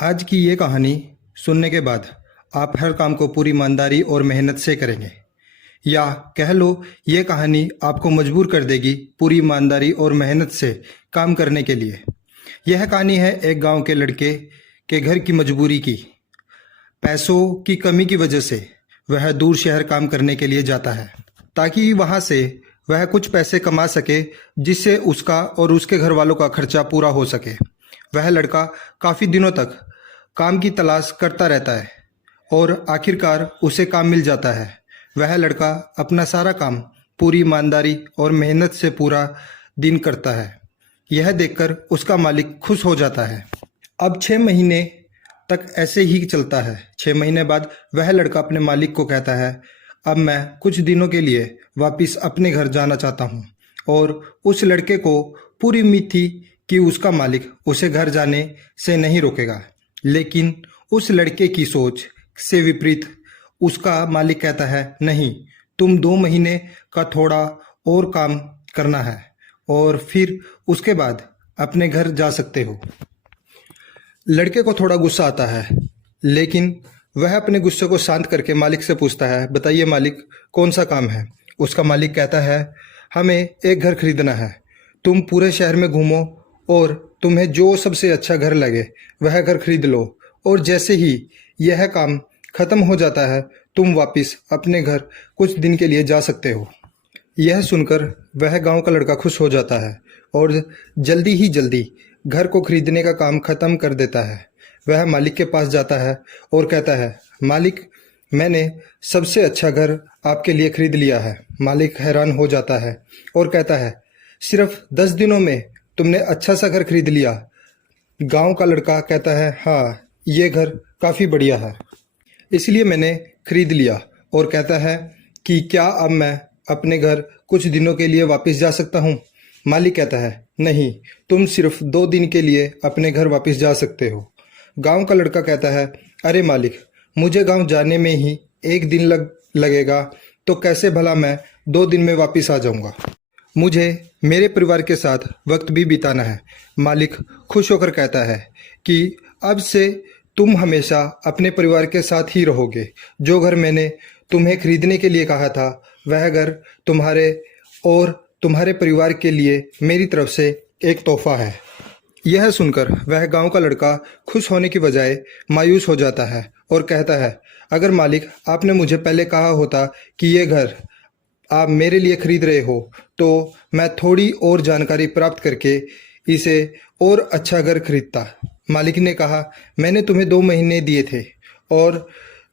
आज की ये कहानी सुनने के बाद आप हर काम को पूरी ईमानदारी और मेहनत से करेंगे, या कह लो ये कहानी आपको मजबूर कर देगी पूरी ईमानदारी और मेहनत से काम करने के लिए। यह कहानी है एक गांव के लड़के के घर की मजबूरी की। पैसों की कमी की वजह से वह दूर शहर काम करने के लिए जाता है ताकि वहां से वह कुछ पैसे कमा सके जिससे उसका और उसके घर वालों का खर्चा पूरा हो सके। वह लड़का काफ़ी दिनों तक काम की तलाश करता रहता है और आखिरकार उसे काम मिल जाता है। वह लड़का अपना सारा काम पूरी ईमानदारी और मेहनत से पूरा दिन करता है। यह देखकर उसका मालिक खुश हो जाता है। अब 6 महीने तक ऐसे ही चलता है। 6 महीने बाद वह लड़का अपने मालिक को कहता है, अब मैं कुछ दिनों के लिए वापस अपने घर जाना चाहता हूँ। और उस लड़के को पूरी उम्मीद थी कि उसका मालिक उसे घर जाने से नहीं रोकेगा, लेकिन उस लड़के की सोच से विपरीत उसका मालिक कहता है, नहीं, तुम 2 महीने का थोड़ा और काम करना है और फिर उसके बाद अपने घर जा सकते हो। लड़के को थोड़ा गुस्सा आता है, लेकिन वह अपने गुस्से को शांत करके मालिक से पूछता है, बताइए मालिक, कौन सा काम है। उसका मालिक कहता है, हमें एक घर खरीदना है। तुम पूरे शहर में घूमो और तुम्हें जो सबसे अच्छा घर लगे वह घर खरीद लो, और जैसे ही यह काम खत्म हो जाता है तुम वापस अपने घर कुछ दिन के लिए जा सकते हो। यह सुनकर वह गांव का लड़का खुश हो जाता है और जल्दी ही जल्दी घर को खरीदने का काम खत्म कर देता है। वह मालिक के पास जाता है और कहता है, मालिक, मैंने सबसे अच्छा घर आपके लिए खरीद लिया है। मालिक हैरान हो जाता है और कहता है, सिर्फ 10 दिनों में तुमने अच्छा सा घर खरीद लिया। गांव का लड़का कहता है, हाँ, ये घर काफ़ी बढ़िया है, इसलिए मैंने खरीद लिया। और कहता है कि क्या अब मैं अपने घर कुछ दिनों के लिए वापस जा सकता हूँ। मालिक कहता है, नहीं, तुम सिर्फ 2 दिन के लिए अपने घर वापस जा सकते हो। गांव का लड़का कहता है, अरे मालिक, मुझे गांव जाने में ही 1 दिन लगेगा, तो कैसे भला मैं 2 दिन में वापस आ जाऊंगा। मुझे मेरे परिवार के साथ वक्त भी बिताना है। मालिक खुश होकर कहता है कि अब से तुम हमेशा अपने परिवार के साथ ही रहोगे। जो घर मैंने तुम्हें खरीदने के लिए कहा था वह घर तुम्हारे और तुम्हारे परिवार के लिए मेरी तरफ से एक तोहफा है। यह सुनकर वह गांव का लड़का खुश होने की बजाय मायूस हो जाता है और कहता है, अगर मालिक आपने मुझे पहले कहा होता कि ये घर आप मेरे लिए खरीद रहे हो तो मैं थोड़ी और जानकारी प्राप्त करके इसे और अच्छा घर खरीदता। मालिक ने कहा, मैंने तुम्हें 2 महीने दिए थे और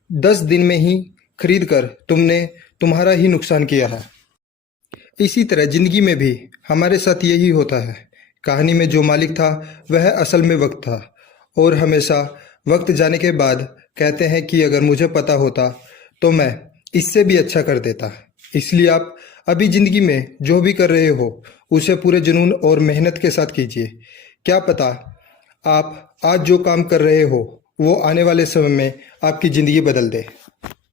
10 दिन में ही खरीद कर तुमने तुम्हारा ही नुकसान किया है। इसी तरह ज़िंदगी में भी हमारे साथ यही होता है। कहानी में जो मालिक था वह असल में वक्त था, और हमेशा वक्त जाने के बाद कहते हैं कि अगर मुझे पता होता तो मैं इससे भी अच्छा कर देता। इसलिए आप अभी ज़िंदगी में जो भी कर रहे हो उसे पूरे जुनून और मेहनत के साथ कीजिए। क्या पता आप आज जो काम कर रहे हो वो आने वाले समय में आपकी ज़िंदगी बदल दे।